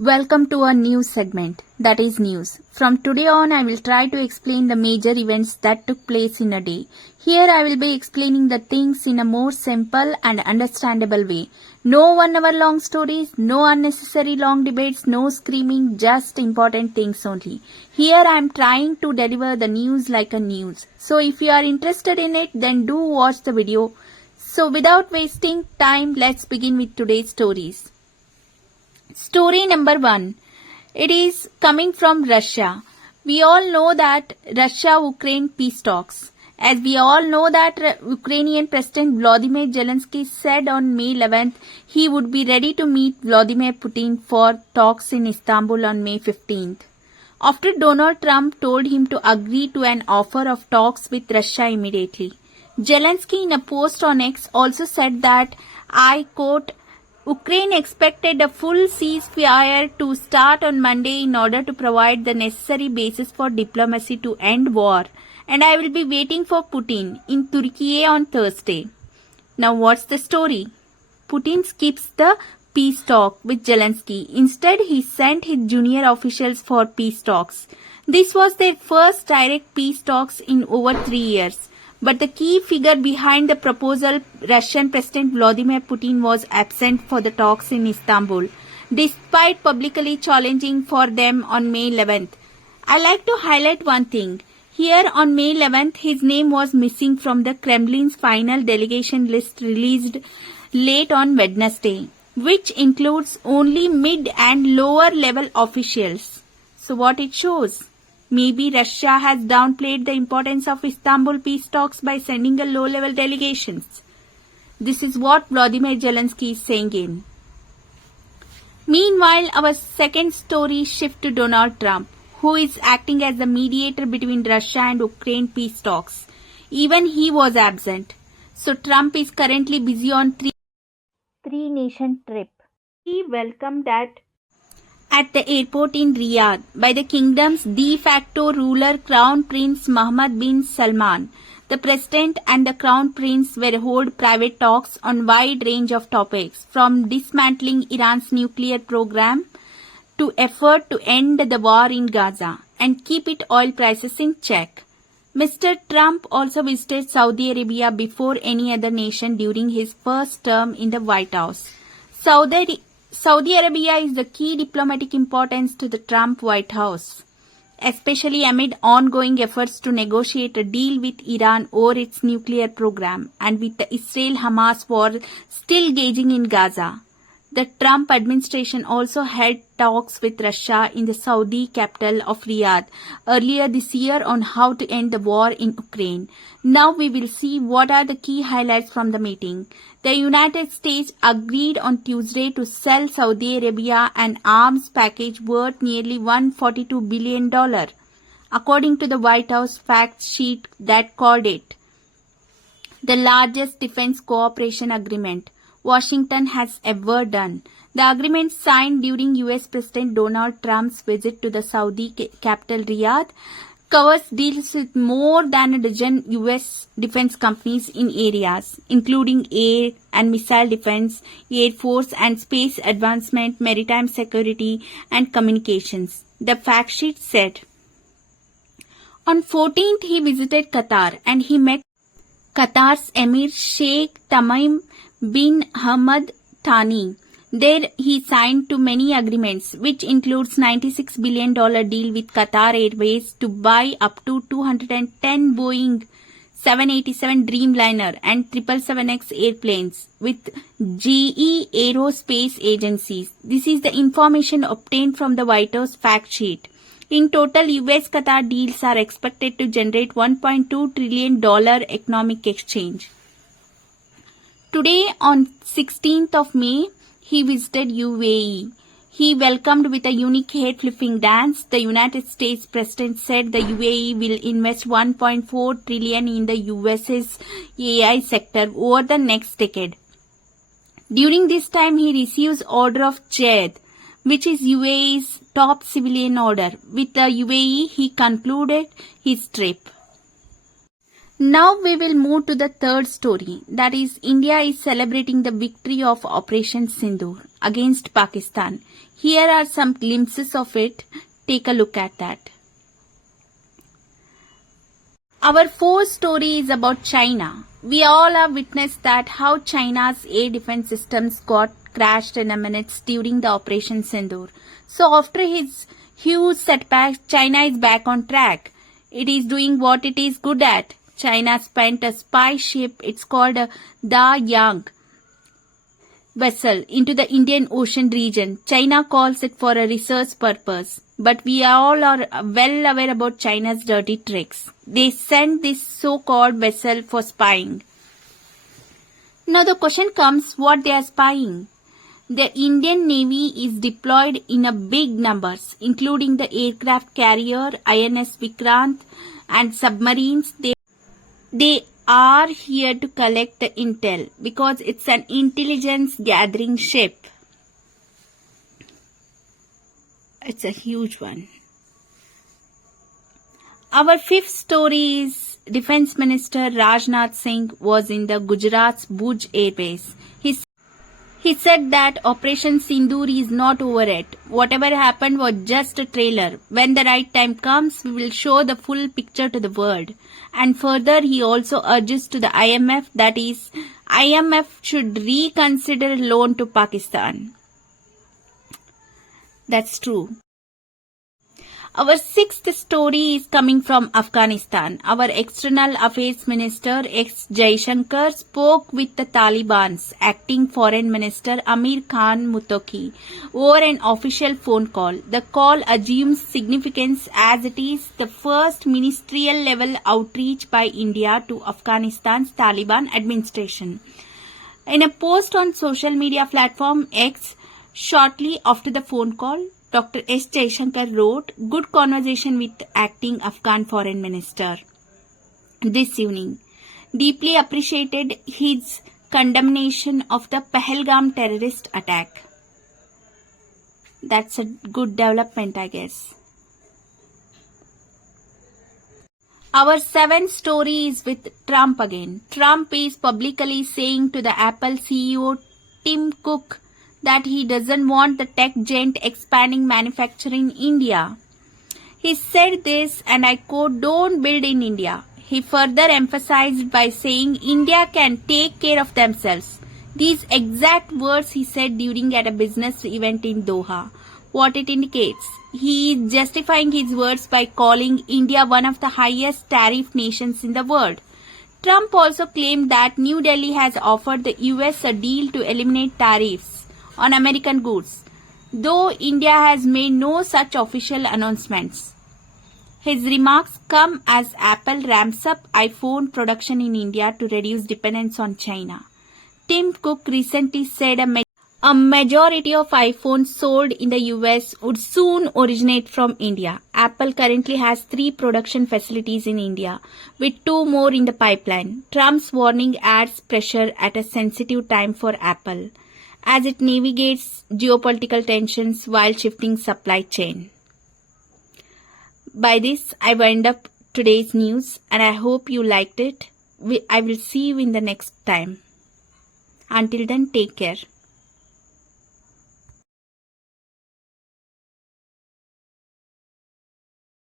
Welcome to our news segment, that is news. From today on, I will try to explain the major events that took place in a day. Here I will be explaining the things in a more simple and understandable way. No 1 hour long stories, no unnecessary long debates, no screaming, just important things only. Here I am trying to deliver the news like a news. So if you are interested in it, then do watch the video. So without wasting time, let's begin with today's stories. Story number 1. It is coming from Russia. We all know that Russia-Ukraine peace talks. As we all know that Ukrainian President Vladimir Zelensky said on May 11th he would be ready to meet Vladimir Putin for talks in Istanbul on May 15th. After Donald Trump told him to agree to an offer of talks with Russia immediately. Zelensky in a post on X also said that, I quote, Ukraine expected a full ceasefire to start on Monday in order to provide the necessary basis for diplomacy to end war, and I will be waiting for Putin in Turkey on Thursday. Now what's the story? Putin skips the peace talk with Zelensky. Instead, he sent his junior officials for peace talks. This was their first direct peace talks in over 3 years. But the key figure behind the proposal, Russian President Vladimir Putin, was absent for the talks in Istanbul, despite publicly challenging for them on May 11th. I like to highlight one thing. Here on May 11th, his name was missing from the Kremlin's final delegation list released late on Wednesday, which includes only mid and lower level officials. So what it shows? Maybe Russia has downplayed the importance of Istanbul peace talks by sending a low-level delegations. This is what Vladimir Zelensky is saying in. Meanwhile, our second story shifts to Donald Trump, who is acting as the mediator between Russia and Ukraine peace talks. Even he was absent. So Trump is currently busy on three-nation trip. He welcomed at the airport in Riyadh by the kingdom's de facto ruler Crown Prince Mohammed bin Salman. The president and the crown prince will hold private talks on wide range of topics, from dismantling Iran's nuclear program to effort to end the war in Gaza and keep its oil prices in check. Mr. Trump also visited Saudi Arabia before any other nation during his first term in the White House. Saudi Arabia is the key diplomatic importance to the Trump White House, especially amid ongoing efforts to negotiate a deal with Iran over its nuclear program and with the Israel-Hamas war still raging in Gaza. The Trump administration also held talks with Russia in the Saudi capital of Riyadh earlier this year on how to end the war in Ukraine. Now we will see what are the key highlights from the meeting. The United States agreed on Tuesday to sell Saudi Arabia an arms package worth nearly $142 billion, according to the White House fact sheet that called it the largest defense cooperation agreement Washington has ever done. The agreement signed during U.S. President Donald Trump's visit to the Saudi capital Riyadh covers deals with more than a dozen U.S. defense companies in areas including air and missile defense, air force and space advancement, maritime security and communications. The fact sheet said. On 14th, he visited Qatar and he met Qatar's Emir Sheikh Tamim bin Hamad Thani. There he signed too many agreements, which includes $96 billion deal with Qatar Airways to buy up to 210 Boeing 787 Dreamliner and 777X airplanes with GE Aerospace agencies. This is the information obtained from the White House fact sheet. In total, US-Qatar deals are expected to generate $1.2 trillion economic exchange. Today, on 16th of May, he visited UAE. He welcomed with a unique head-flipping dance. The United States President said the UAE will invest $1.4 trillion in the US's AI sector over the next decade. During this time, he receives Order of Jayed, which is UAE's top civilian order. With the UAE, he concluded his trip. Now we will move to the third story, that is India is celebrating the victory of Operation Sindoor against Pakistan. Here are some glimpses of it. Take a look at that. Our fourth story is about China. We all have witnessed that how China's air defense systems got crashed in a minute during the Operation Sindoor. So after his huge setback, China is back on track. It is doing what it is good at. China spent a spy ship, it's called a Da Yang vessel, into the Indian Ocean region. China calls it for a research purpose. But we all are well aware about China's dirty tricks. They sent this so-called vessel for spying. Now the question comes, what they are spying? The Indian Navy is deployed in a big numbers, including the aircraft carrier, INS Vikrant, and submarines. They are here to collect the intel because it's an intelligence gathering ship. It's a huge one. Our fifth story is Defense Minister Rajnath Singh was in the Gujarat's Bhuj Air Base. He said that Operation Sindoor is not over yet. Whatever happened was just a trailer. When the right time comes, we will show the full picture to the world. And further, he also urges to the IMF, that is, IMF should reconsider loan to Pakistan. That's true. Our sixth story is coming from Afghanistan. Our External Affairs Minister X. Jaishankar spoke with the Taliban's acting Foreign Minister Amir Khan Muttaqi over an official phone call. The call assumes significance as it is the first ministerial level outreach by India to Afghanistan's Taliban administration. In a post on social media platform X, shortly after the phone call, Dr. S. Jaishankar wrote, "Good conversation with acting Afghan Foreign Minister this evening. Deeply appreciated his condemnation of the Pahalgam terrorist attack." That's a good development, I guess. Our seventh story is with Trump again. Trump is publicly saying to the Apple CEO Tim Cook that he doesn't want the tech giant expanding manufacturing in India. He said this, and I quote, "Don't build in India." He further emphasized by saying India can take care of themselves. These exact words he said during at a business event in Doha. What it indicates, he is justifying his words by calling India one of the highest tariff nations in the world. Trump also claimed that New Delhi has offered the US a deal to eliminate tariffs on American goods, though India has made no such official announcements. His remarks come as Apple ramps up iPhone production in India to reduce dependence on China. Tim Cook recently said a majority of iPhones sold in the US would soon originate from India. Apple currently has 3 production facilities in India, with 2 more in the pipeline. Trump's warning adds pressure at a sensitive time for Apple, as it navigates geopolitical tensions while shifting supply chain. By this, I wind up today's news, and I hope you liked it. I will see you in the next time. Until then, take care.